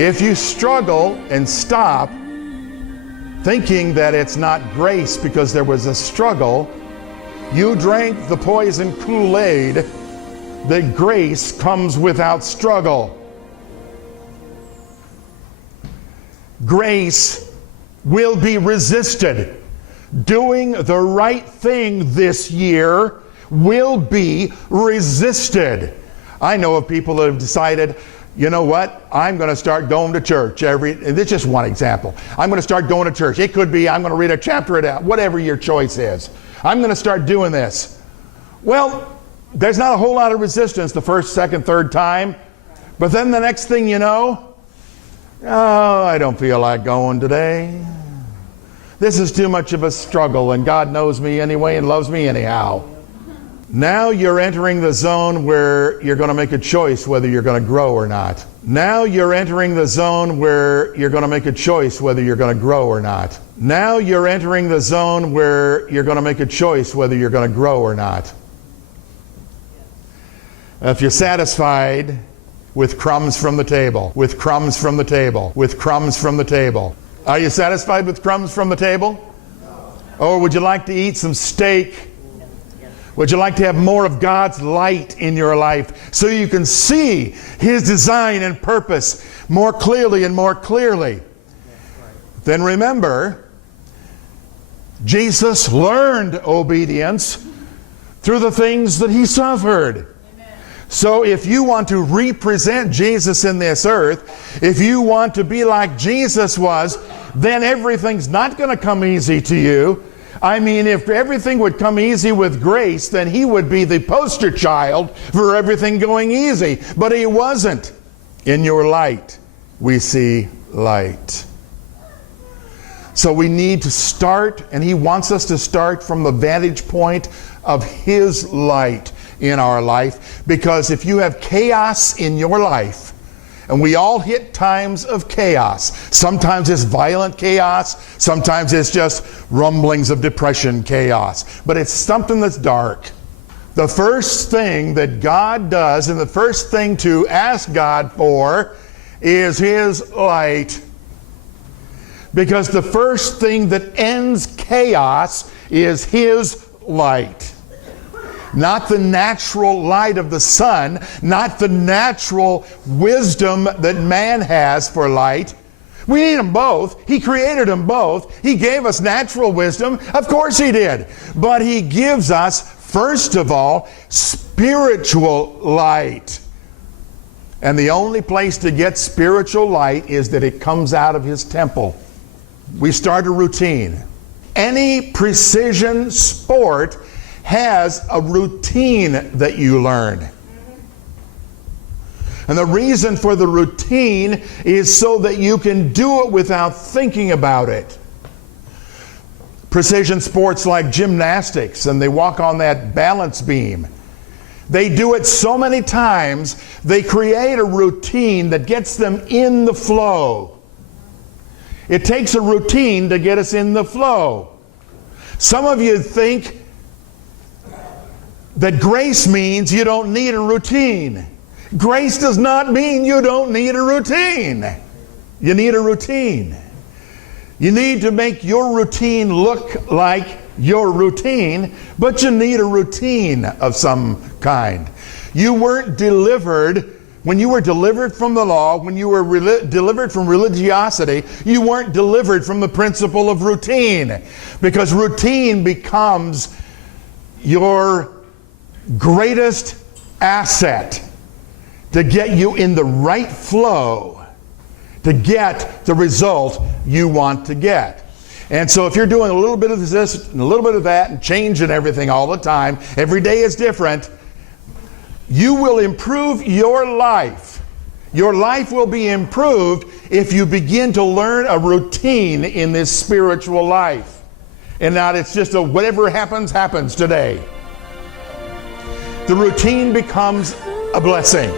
If you struggle and stop thinking that it's not grace because there was a struggle, you drank the poison Kool-Aid that grace comes without struggle. Grace will be resisted. Doing the right thing this year will be resisted. I know of people that have decided, you know what, I'm going to start going to church and this is just one example. I'm going to start going to church. It could be I'm going to read a chapter a day, whatever your choice is. I'm going to start doing this. Well, there's not a whole lot of resistance the first, second, third time. But then the next thing you know, oh, I don't feel like going today. This is too much of a struggle, and God knows me anyway and loves me anyhow. Now you're entering the zone where you're going to make a choice whether you're going to grow or not. Now you're entering the zone where you're going to make a choice whether you're going to grow or not. Now you're entering the zone where you're going to make a choice whether you're going to grow or not. If you're satisfied with crumbs from the table, with crumbs from the table, with crumbs from the table. Are you satisfied with crumbs from the table? Or would you like to eat some steak? Would you like to have more of God's light in your life so you can see His design and purpose more clearly and more clearly? Then remember, Jesus learned obedience through the things that He suffered. So if you want to represent Jesus in this earth, if you want to be like Jesus was, then everything's not going to come easy to you. I mean, if everything would come easy with grace, then He would be the poster child for everything going easy. But He wasn't. In your light, we see light. So we need to start, and He wants us to start from the vantage point of His light in our life, because if you have chaos in your life, and we all hit times of chaos, sometimes it's violent chaos, sometimes it's just rumblings of depression chaos, but it's something that's dark. The first thing that God does, and the first thing to ask God for, is His light. Because the first thing that ends chaos is His light. Not the natural light of the sun, not the natural wisdom that man has for light. We need them both. He created them both. He gave us natural wisdom. Of course He did. But He gives us, first of all, spiritual light. And the only place to get spiritual light is that it comes out of His temple. We start a routine. Any precision sport has a routine that you learn. And the reason for the routine is so that you can do it without thinking about it. Precision sports like gymnastics, and they walk on that balance beam. They do it so many times, they create a routine that gets them in the flow. It takes a routine to get us in the flow. Some of you think that grace means you don't need a routine. Grace does not mean you don't need a routine. You need a routine. You need to make your routine look like your routine, but you need a routine of some kind. You weren't delivered, when you were delivered from the law, when you were delivered from religiosity, you weren't delivered from the principle of routine, because routine becomes your greatest asset to get you in the right flow, to get the result you want to get. And so if you're doing a little bit of this and a little bit of that and changing everything all the time, every day is different, you will improve your life. Your life will be improved if you begin to learn a routine in this spiritual life. And not it's just a whatever happens, happens today. The routine becomes a blessing.